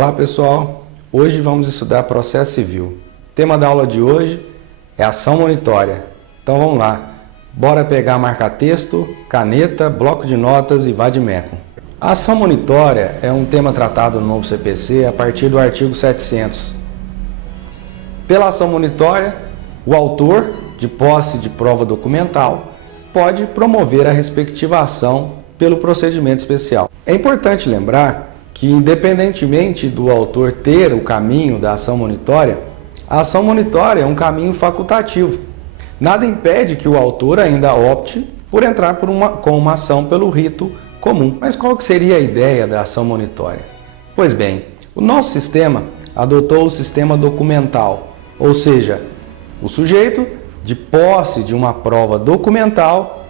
Olá pessoal, hoje vamos estudar processo civil. O tema da aula de hoje é ação monitória. Então vamos lá, bora pegar marca-texto, caneta, bloco de notas e vade-mecum. A ação monitória é um tema tratado no novo CPC a partir do artigo 700. Pela ação monitória, o autor, de posse de prova documental, pode promover a respectiva ação pelo procedimento especial. É importante lembrar que, independentemente do autor ter o caminho da ação monitória, a ação monitória é um caminho facultativo. Nada impede que o autor ainda opte por entrar com uma ação pelo rito comum. Mas qual que seria a ideia da ação monitória? Pois bem, o nosso sistema adotou o sistema documental, ou seja, o sujeito, de posse de uma prova documental,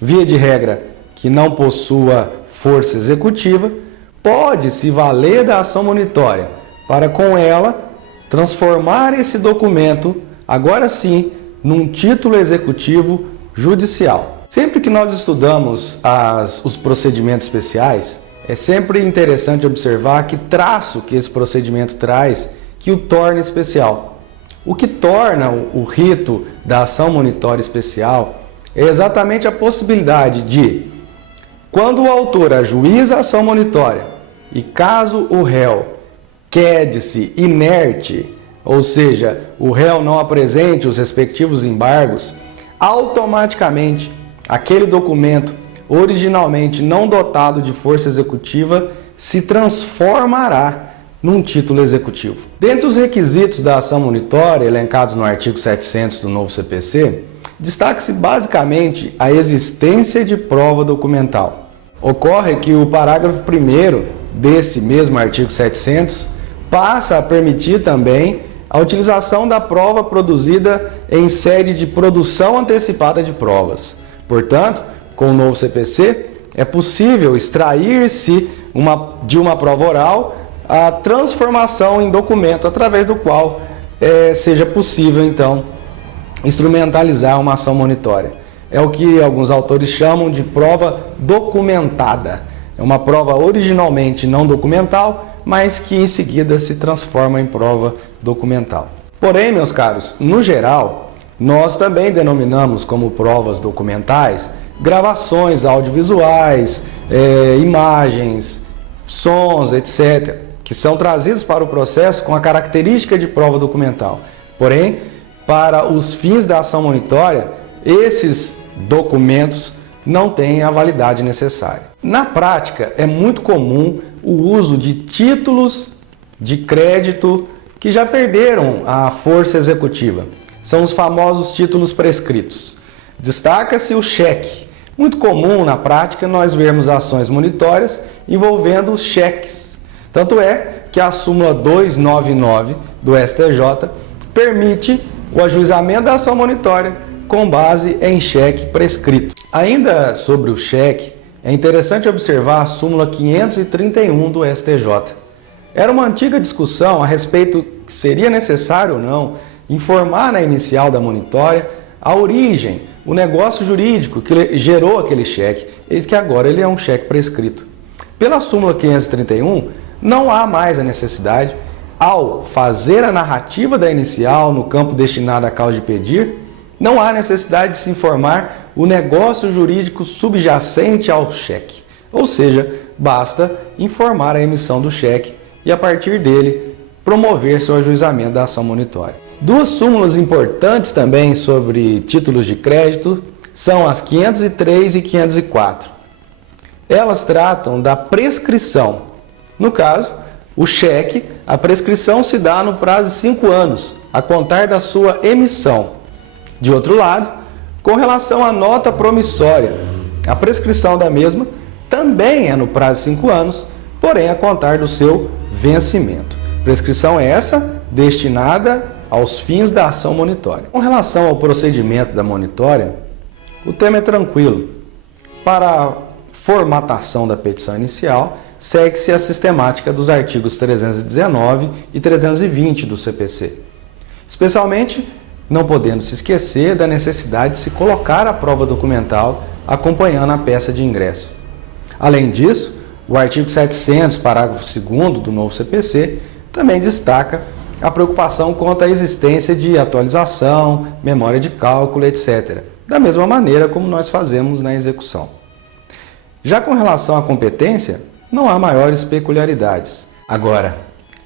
via de regra que não possua força executiva, pode se valer da ação monitória para, com ela, transformar esse documento, agora sim, num título executivo judicial. Sempre que nós estudamos os procedimentos especiais, é sempre interessante observar que traço que esse procedimento traz que o torna especial. O que torna o rito da ação monitória especial é exatamente a possibilidade de, quando o autor ajuiza a ação monitória e caso o réu quede-se inerte, ou seja, o réu não apresente os respectivos embargos, automaticamente aquele documento originalmente não dotado de força executiva se transformará num título executivo. Dentre os requisitos da ação monitória elencados no artigo 700 do novo CPC, destaca-se basicamente a existência de prova documental. Ocorre que o parágrafo 1º desse mesmo artigo 700 passa a permitir também a utilização da prova produzida em sede de produção antecipada de provas. Portanto, com o novo CPC, é possível extrair-se de uma prova oral a transformação em documento através do qual seja possível, então, instrumentalizar uma ação monitória. É o que alguns autores chamam de prova documentada. É uma prova originalmente não documental, mas que em seguida se transforma em prova documental. Porém, meus caros, no geral, nós também denominamos como provas documentais gravações audiovisuais, imagens, sons, etc., que são trazidos para o processo com a característica de prova documental. Porém, para os fins da ação monitória, esses documentos não têm a validade necessária. Na prática, é muito comum o uso de títulos de crédito que já perderam a força executiva. São os famosos títulos prescritos. Destaca-se o cheque. Muito comum na prática nós vermos ações monitórias envolvendo os cheques. Tanto é que a súmula 299 do STJ permite o ajuizamento da ação monitória com base em cheque prescrito. Ainda sobre o cheque, é interessante observar a súmula 531 do STJ. Era uma antiga discussão a respeito que seria necessário ou não informar na inicial da monitória a origem, o negócio jurídico que gerou aquele cheque, eis que agora ele é um cheque prescrito. Pela súmula 531, não há mais a necessidade, ao fazer a narrativa da inicial no campo destinado à causa de pedir, não há necessidade de se informar o negócio jurídico subjacente ao cheque. Ou seja, basta informar a emissão do cheque e, a partir dele, promover seu ajuizamento da ação monitória. Duas súmulas importantes também sobre títulos de crédito são as 503 e 504. Elas tratam da prescrição. No caso, o cheque, a prescrição se dá no prazo de 5 anos, a contar da sua emissão. De outro lado, com relação à nota promissória, a prescrição da mesma também é no prazo de 5 anos, porém a contar do seu vencimento. Prescrição essa destinada aos fins da ação monitória. Com relação ao procedimento da monitória, o tema é tranquilo. Para a formatação da petição inicial, segue-se a sistemática dos artigos 319 e 320 do CPC. Especialmente, não podendo se esquecer da necessidade de se colocar a prova documental acompanhando a peça de ingresso. Além disso, O artigo 700, parágrafo 2º do novo CPC, também destaca a preocupação quanto à existência de atualização, memória de cálculo, etc., da mesma maneira como nós fazemos na execução. Já com relação à competência, não há maiores peculiaridades. Agora,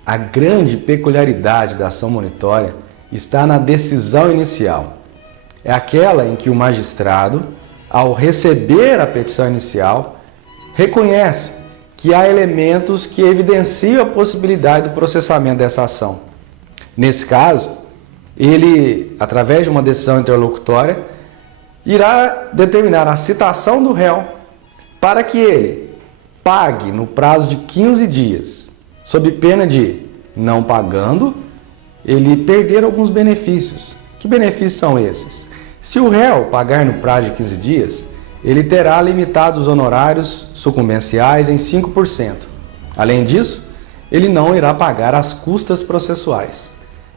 a grande peculiaridade da ação monitória está na decisão inicial. É aquela em que o magistrado, ao receber a petição inicial, reconhece que há elementos que evidenciam a possibilidade do processamento dessa ação. Nesse caso, ele, através de uma decisão interlocutória, irá determinar a citação do réu para que ele pague no prazo de 15 dias, sob pena de, não pagando, ele perder alguns benefícios. Que benefícios são esses? Se o réu pagar no prazo de 15 dias, ele terá limitado os honorários sucumbenciais em 5%. Além disso, ele não irá pagar as custas processuais.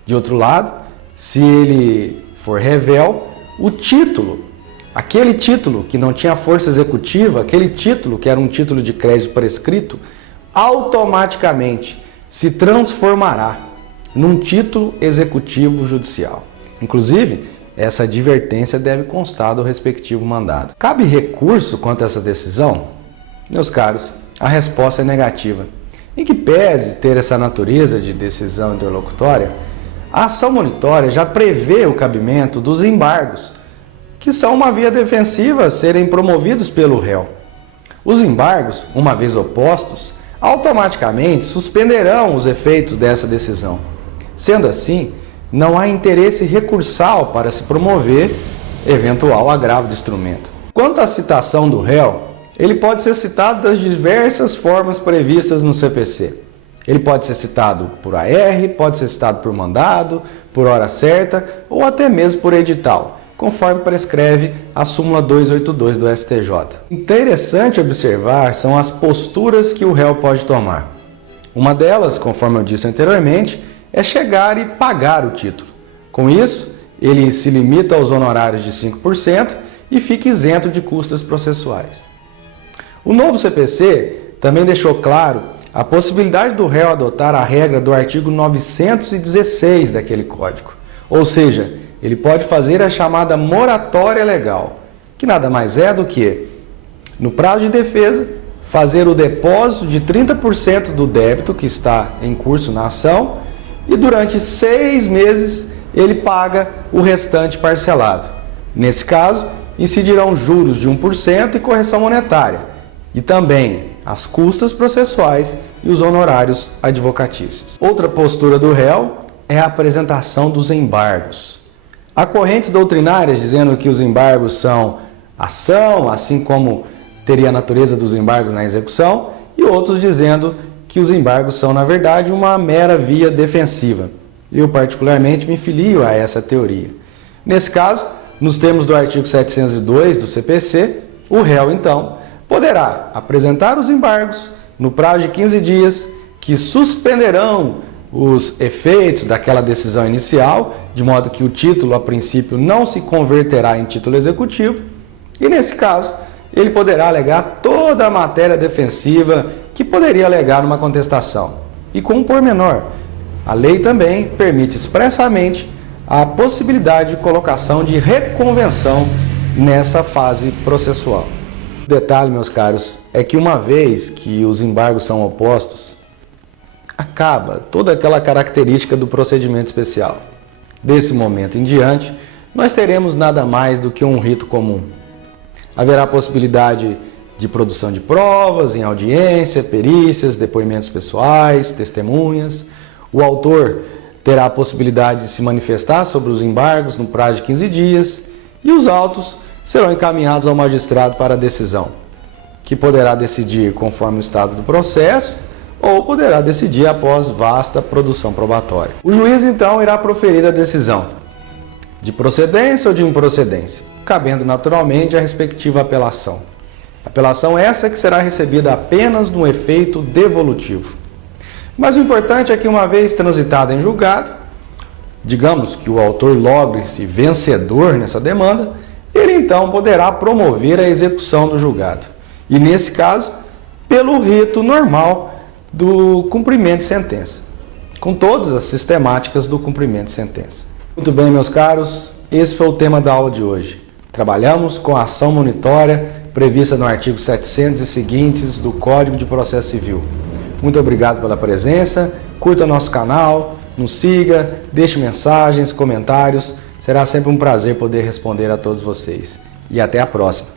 De outro lado, se ele for revel, o título, aquele título que não tinha força executiva, aquele título que era um título de crédito prescrito, automaticamente se transformará num título executivo judicial. Inclusive, essa advertência deve constar do respectivo mandado. Cabe recurso quanto a essa decisão? Meus caros, a resposta é negativa. Em que pese ter essa natureza de decisão interlocutória, a ação monitória já prevê o cabimento dos embargos, que são uma via defensiva a serem promovidos pelo réu. Os embargos, uma vez opostos, automaticamente suspenderão os efeitos dessa decisão. Sendo assim, não há interesse recursal para se promover eventual agravo de instrumento. Quanto à citação do réu, ele pode ser citado das diversas formas previstas no CPC. Ele pode ser citado por AR, pode ser citado por mandado, por hora certa ou até mesmo por edital, conforme prescreve a súmula 282 do STJ. Interessante observar são as posturas que o réu pode tomar. Uma delas, conforme eu disse anteriormente, é chegar e pagar o título. Com isso, ele se limita aos honorários de 5% e fica isento de custas processuais. O novo CPC também deixou claro a possibilidade do réu adotar a regra do artigo 916 daquele código. Ou seja, ele pode fazer a chamada moratória legal, que nada mais é do que, no prazo de defesa, fazer o depósito de 30% do débito que está em curso na ação e durante 6 meses ele paga o restante parcelado. Nesse caso, incidirão juros de 1% e correção monetária, e também as custas processuais e os honorários advocatícios. Outra postura do réu é a apresentação dos embargos. Há correntes doutrinárias dizendo que os embargos são ação, assim como teria a natureza dos embargos na execução, e outros dizendo que os embargos são, na verdade, uma mera via defensiva. Eu, particularmente, me filio a essa teoria. Nesse caso, nos termos do artigo 702 do CPC, o réu, então, poderá apresentar os embargos no prazo de 15 dias, que suspenderão os efeitos daquela decisão inicial, de modo que o título, a princípio, não se converterá em título executivo, e, nesse caso, ele poderá alegar toda a matéria defensiva que poderia alegar numa contestação. E com um pormenor, a lei também permite expressamente a possibilidade de colocação de reconvenção nessa fase processual. O detalhe, meus caros, é que uma vez que os embargos são opostos, acaba toda aquela característica do procedimento especial. Desse momento em diante, nós teremos nada mais do que um rito comum. Haverá possibilidade de produção de provas em audiência, perícias, depoimentos pessoais, testemunhas. O autor terá a possibilidade de se manifestar sobre os embargos no prazo de 15 dias e os autos serão encaminhados ao magistrado para a decisão, que poderá decidir conforme o estado do processo ou poderá decidir após vasta produção probatória. O juiz, então, irá proferir a decisão de procedência ou de improcedência, cabendo naturalmente a respectiva apelação. Apelação essa que será recebida apenas no efeito devolutivo. Mas o importante é que, uma vez transitado em julgado, digamos que o autor logre-se vencedor nessa demanda, ele então poderá promover a execução do julgado. E nesse caso, pelo rito normal do cumprimento de sentença, com todas as sistemáticas do cumprimento de sentença. Muito bem, meus caros, esse foi o tema da aula de hoje. Trabalhamos com a ação monitória prevista no artigo 700 e seguintes do Código de Processo Civil. Muito obrigado pela presença, curta nosso canal, nos siga, deixe mensagens, comentários. Será sempre um prazer poder responder a todos vocês. E até a próxima.